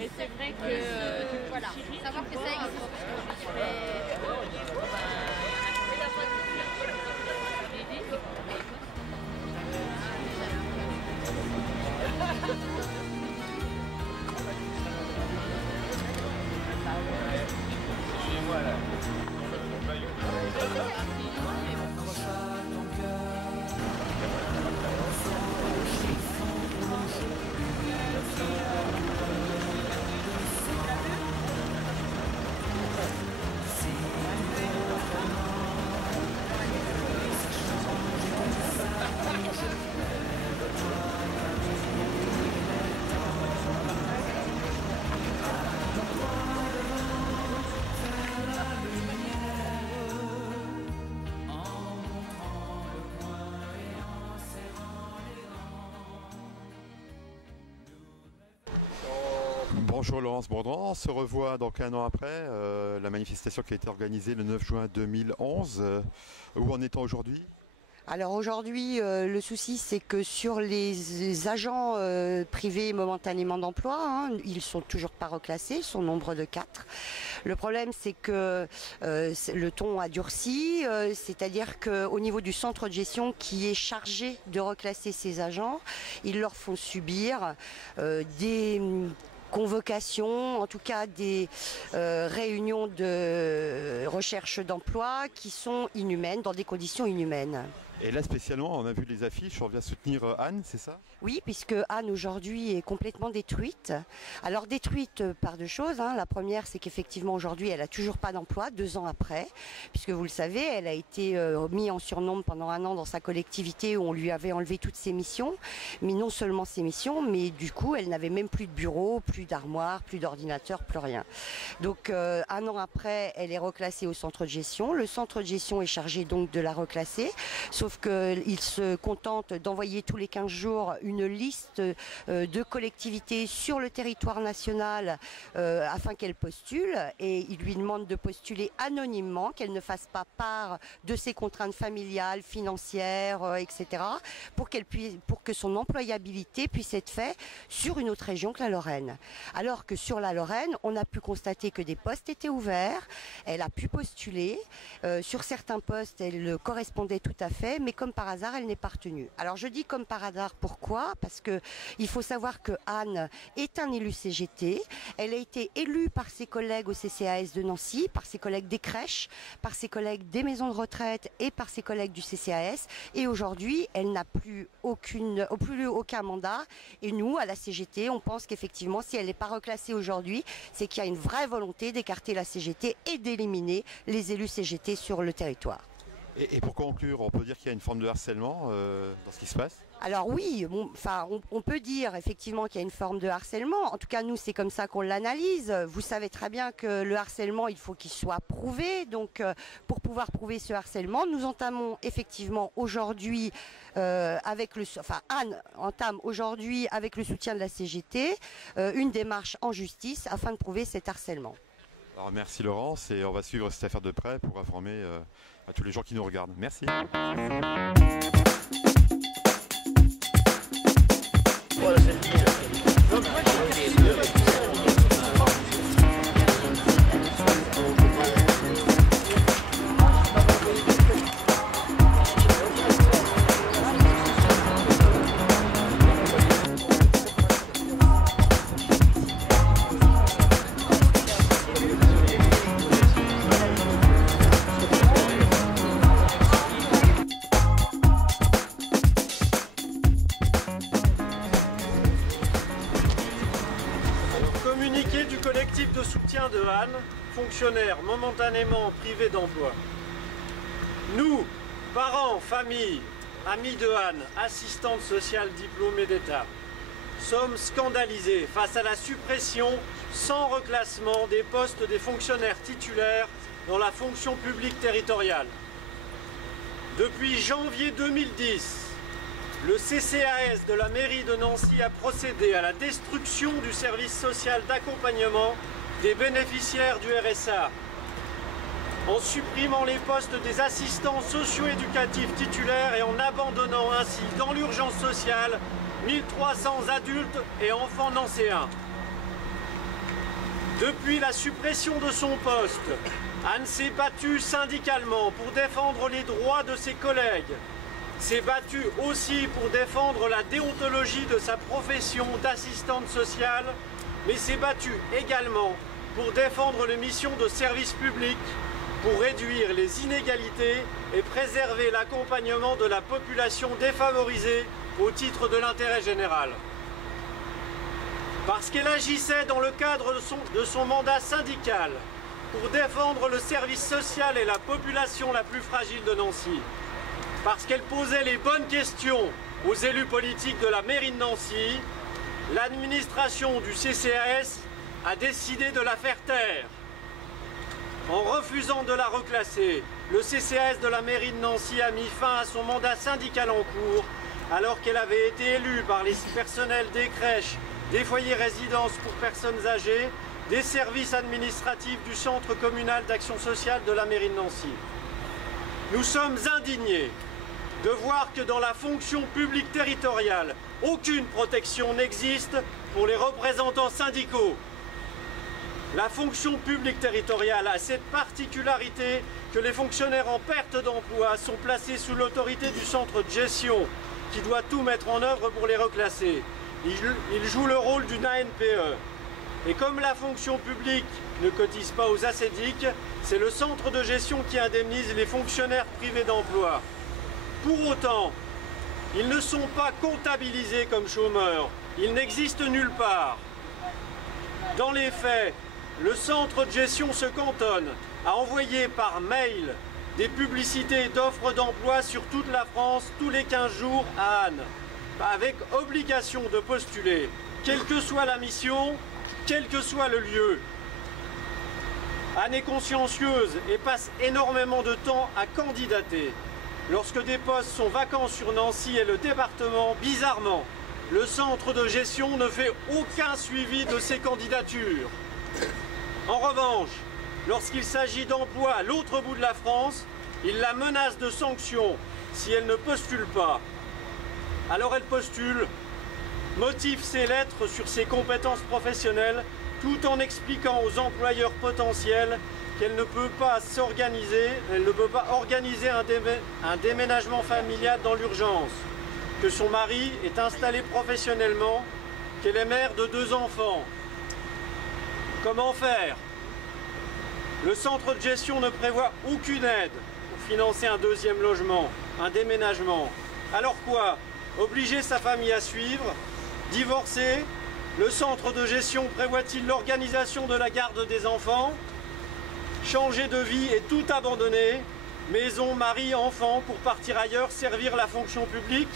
Et c'est vrai que voilà, savoir que ça existe. Bonjour Laurence Bourdon, on se revoit donc un an après la manifestation qui a été organisée le 9 juin 2011. Où en est-on aujourd'hui ? Alors aujourd'hui, le souci c'est que sur les agents privés momentanément d'emploi, ils sont toujours pas reclassés, ils sont au nombre de 4. Le problème c'est que le ton a durci, c'est-à-dire qu'au niveau du centre de gestion qui est chargé de reclasser ces agents, ils leur font subir des convocations, en tout cas des réunions de recherche d'emploi qui sont inhumaines, dans des conditions inhumaines. Et là spécialement, on a vu les affiches, on vient soutenir Anne, c'est ça ? Oui, puisque Anne aujourd'hui est complètement détruite. Alors détruite par deux choses. La première, c'est qu'effectivement aujourd'hui, elle n'a toujours pas d'emploi, 2 ans après, puisque vous le savez, elle a été mise en surnombre pendant 1 an dans sa collectivité où on lui avait enlevé toutes ses missions. Mais non seulement ses missions, mais du coup, elle n'avait même plus de bureau, plus d'armoire, plus d'ordinateur, plus rien. Donc 1 an après, elle est reclassée au centre de gestion. Le centre de gestion est chargé donc de la reclasser, sauf qu'il se contente d'envoyer tous les 15 jours une liste de collectivités sur le territoire national afin qu'elle postule, et il lui demande de postuler anonymement, qu'elle ne fasse pas part de ses contraintes familiales, financières, etc. pour que son employabilité puisse être faite sur une autre région que la Lorraine. Alors que sur la Lorraine, on a pu constater que des postes étaient ouverts, elle a pu postuler, sur certains postes elle correspondait tout à fait, mais comme par hasard elle n'est pas retenue. Alors je dis comme par hasard, pourquoi ? Parce que il faut savoir que Anne est un élu CGT. Elle a été élue par ses collègues au CCAS de Nancy, par ses collègues des crèches, par ses collègues des maisons de retraite et par ses collègues du CCAS. Et aujourd'hui, elle n'a plus aucun mandat. Et nous, à la CGT, on pense qu'effectivement, si elle n'est pas reclassée aujourd'hui, c'est qu'il y a une vraie volonté d'écarter la CGT et d'éliminer les élus CGT sur le territoire. Et pour conclure, on peut dire qu'il y a une forme de harcèlement dans ce qui se passe ? Alors oui, on peut dire effectivement qu'il y a une forme de harcèlement. En tout cas, nous, c'est comme ça qu'on l'analyse. Vous savez très bien que le harcèlement, il faut qu'il soit prouvé. Donc, pour pouvoir prouver ce harcèlement, nous entamons effectivement aujourd'hui, Anne entame aujourd'hui avec le soutien de la CGT, une démarche en justice afin de prouver cet harcèlement. Alors merci Laurence, et on va suivre cette affaire de près pour informer à tous les gens qui nous regardent. Merci. Communiqué du collectif de soutien de Anne, fonctionnaire momentanément privé d'emploi. Nous, parents, familles, amis de Anne, assistante sociale diplômée d'État, sommes scandalisés face à la suppression sans reclassement des postes des fonctionnaires titulaires dans la fonction publique territoriale. Depuis janvier 2010, le CCAS de la mairie de Nancy a procédé à la destruction du service social d'accompagnement des bénéficiaires du RSA, en supprimant les postes des assistants socio-éducatifs titulaires et en abandonnant ainsi dans l'urgence sociale 1300 adultes et enfants nancéens. Depuis la suppression de son poste, Anne s'est battue syndicalement pour défendre les droits de ses collègues, s'est battue aussi pour défendre la déontologie de sa profession d'assistante sociale, mais s'est battue également pour défendre les missions de service public, pour réduire les inégalités et préserver l'accompagnement de la population défavorisée au titre de l'intérêt général. Parce qu'elle agissait dans le cadre de son mandat syndical pour défendre le service social et la population la plus fragile de Nancy. Parce qu'elle posait les bonnes questions aux élus politiques de la mairie de Nancy, l'administration du CCAS a décidé de la faire taire. En refusant de la reclasser, le CCAS de la mairie de Nancy a mis fin à son mandat syndical en cours, alors qu'elle avait été élue par les personnels des crèches, des foyers résidences pour personnes âgées, des services administratifs du Centre communal d'action sociale de la mairie de Nancy. Nous sommes indignés de voir que dans la fonction publique territoriale, aucune protection n'existe pour les représentants syndicaux. La fonction publique territoriale a cette particularité que les fonctionnaires en perte d'emploi sont placés sous l'autorité du centre de gestion qui doit tout mettre en œuvre pour les reclasser. Ils jouent le rôle d'une ANPE. Et comme la fonction publique ne cotise pas aux ACEDIC, c'est le centre de gestion qui indemnise les fonctionnaires privés d'emploi. Pour autant, ils ne sont pas comptabilisés comme chômeurs. Ils n'existent nulle part. Dans les faits, le centre de gestion se cantonne à envoyer par mail des publicités d'offres d'emploi sur toute la France tous les 15 jours à Anne, avec obligation de postuler, quelle que soit la mission, quel que soit le lieu. Anne est consciencieuse et passe énormément de temps à candidater. Lorsque des postes sont vacants sur Nancy et le département, bizarrement, le centre de gestion ne fait aucun suivi de ces candidatures. En revanche, lorsqu'il s'agit d'emploi à l'autre bout de la France, il la menace de sanctions si elle ne postule pas. Alors elle postule, motive ses lettres sur ses compétences professionnelles, tout en expliquant aux employeurs potentiels qu'elle ne peut pas s'organiser, elle ne peut pas organiser un déménagement familial dans l'urgence, que son mari est installé professionnellement, qu'elle est mère de 2 enfants. Comment faire? Le centre de gestion ne prévoit aucune aide pour financer un 2e logement, un déménagement. Alors quoi? Obliger sa famille à suivre? Divorcer? Le centre de gestion prévoit-il l'organisation de la garde des enfants? Changer de vie et tout abandonner? Maison, mari, enfant pour partir ailleurs, servir la fonction publique?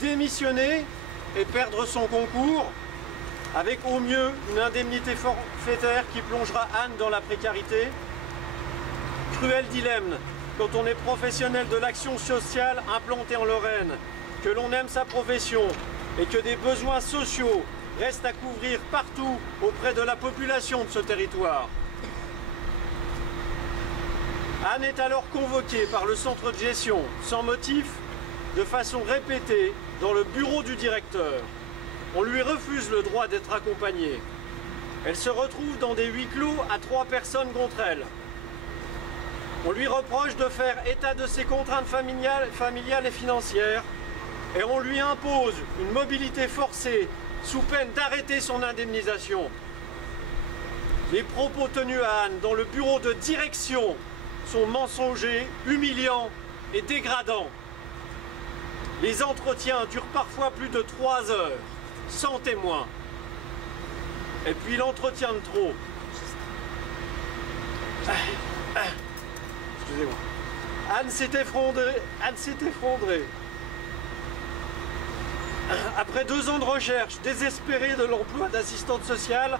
Démissionner et perdre son concours? Avec au mieux une indemnité forfaitaire qui plongera Anne dans la précarité? Cruel dilemme quand on est professionnel de l'action sociale implanté en Lorraine, que l'on aime sa profession et que des besoins sociaux restent à couvrir partout auprès de la population de ce territoire. Anne est alors convoquée par le centre de gestion, sans motif, de façon répétée, dans le bureau du directeur. On lui refuse le droit d'être accompagnée. Elle se retrouve dans des huis clos à 3 personnes contre elle. On lui reproche de faire état de ses contraintes familiales et financières et on lui impose une mobilité forcée sous peine d'arrêter son indemnisation. Les propos tenus à Anne dans le bureau de direction sont mensongers, humiliants et dégradants. Les entretiens durent parfois plus de 3 heures, sans témoin. Et puis l'entretien de trop. Excusez-moi. Anne s'est effondrée. Après 2 ans de recherche, désespérée de l'emploi d'assistante sociale,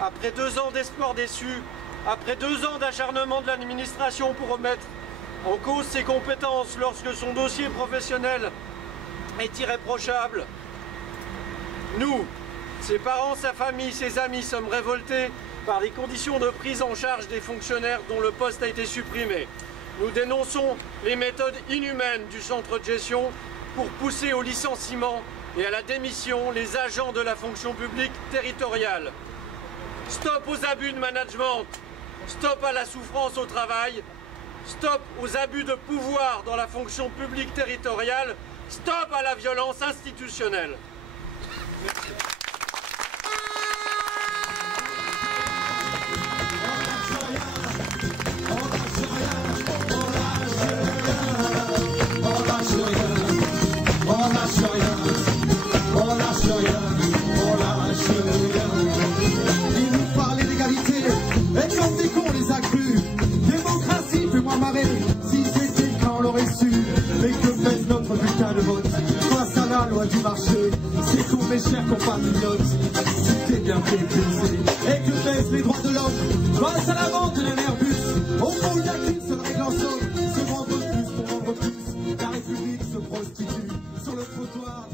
après 2 ans d'espoir déçu, après 2 ans d'acharnement de l'administration pour remettre en cause ses compétences lorsque son dossier professionnel est irréprochable, nous, ses parents, sa famille, ses amis, sommes révoltés par les conditions de prise en charge des fonctionnaires dont le poste a été supprimé. Nous dénonçons les méthodes inhumaines du centre de gestion pour pousser au licenciement et à la démission les agents de la fonction publique territoriale. Stop aux abus de management, stop à la souffrance au travail, stop aux abus de pouvoir dans la fonction publique territoriale, stop à la violence institutionnelle. Merci. Ils nous parlaient d'égalité, et quand des cons les a crus. Démocratie, fais-moi marrer, si c'était le cas on l'aurait su. Mais que pèse notre bulletin de vote face à la loi du marché? C'est con mes chers compatriotes, c'était bien fait plaisir. Et que pèsent les droits de l'homme face à la vente d'un Airbus? Au fond, il n'y a qu'une seule règle en somme, se vendre plus pour vendre plus. La République se prostitue sur le trottoir.